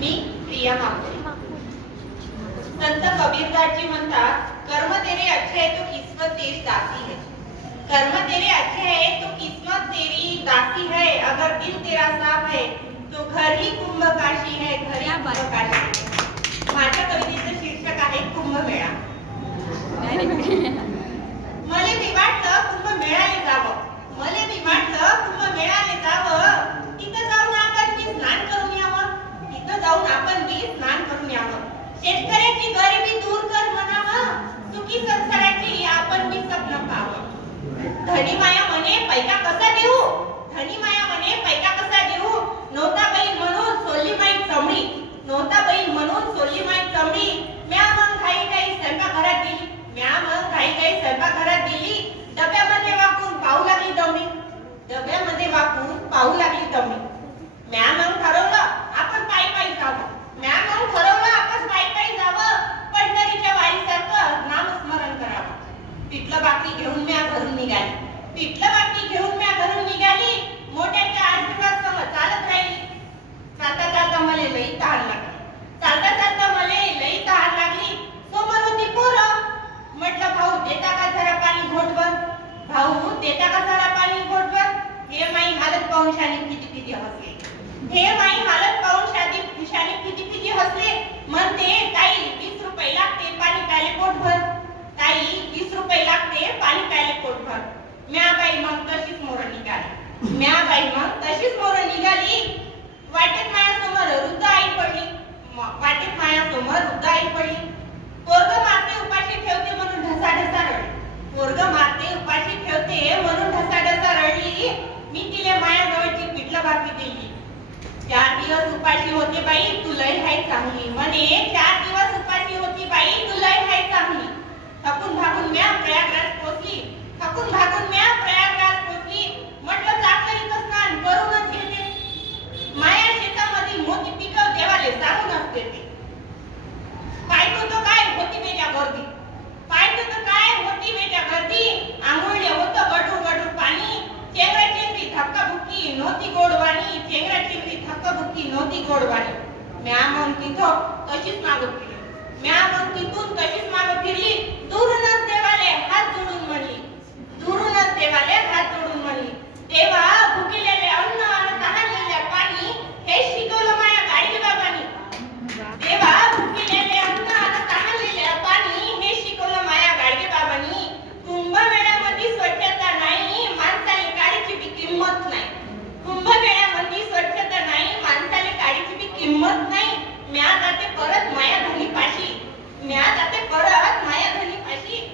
मी प्रिया मापरे संत कबीरदासजी म्हणतात कर्म तेरे अच्छे है तो किस्मत तेरी दासी है. कर्म तेरे अच्छे है तो किस्मत तेरी दासी है। अगर दिल तेरा साफ है तो घर ही कुंभ काशी है घर ही कुंभ काशी है। माझ्या कवितेचं शीर्षक आहे कुंभमेळा. धनी माया म्हणे पैका कसा देऊ? धनी माया म्हणे पैका कसा देऊ? नव्हता बाई म्हणून सोली माई चमडी नव्हता बाई म्हणून सोली माई चमडी म्या मग घाई घाई स्वयंपाकघरात गेली म्या मग घाई घाई स्वयंपाकघरात गेली डब्यामध्ये वाकून पाहू लागली दमडी डब्यामध्ये वाकून पाहू लागली दमडी. म्या मग ठरवलं आपण पायी पायी जावं. म्या मग ठरवलं आपण पायी पायी जावं. पंढरीच्या वारीसारखं नामस्मरण करावं. तिथलं बाकी घेऊन म्या घरून निघाली. पिठलं बाकी घेऊन म्या घरून निघाली. मोठ्याच्या आशीर्वाद सम चालत राहिली. चालता चालता मले लई तहान लागली. चालता चालता मले लई तहान लागली. समोर होती पोरं. म्हटलं भाऊ देता का जरा पाणी घोटभर भाऊ देता का जरा पाणी घोटभर हे माई हालत पाहून शानी किती किती हसले. हे माई हालत पाहून शादी शानी किती किती हसले. म्हणते ताई वीस रुपये लागते पाणी प्याले पोटभर ताई वीस रुपये लागते पाणी प्याले पोटभर म्या बाई मग तशीच मोर निघाली म्या बाई मग तशीच मोर निघाली. वाटेत मायासमोर वृद्ध आई पडली. वाटेत मायासमोर वृद्ध आई पडली. पोरग मारते उपाशी ठेवते म्हणून ढसा ढसा रडली. पोरग मारते उपाशी ठेवते म्हणून ढसा ढसा रडली. मी तिले मायाजवळची पिठलं भाकरी दिली. चार दिवस उपाशी होते बाई तू हाय चांगली. म्हणे चार दिवस उपाशी होती बाई तू हाय चांगली. थकून भागून म्या प्रयागराज धक्काबुक्की नव्हती गोडवाणी चेंगरा चेंगरी धक्काबुक्की नव्हती गोडवाणी म्या मग तिथं तशीच मागं फिरली म्या मग म्या जाते परत माया धनी पाशी म्या जाते परत माया धनी पाशी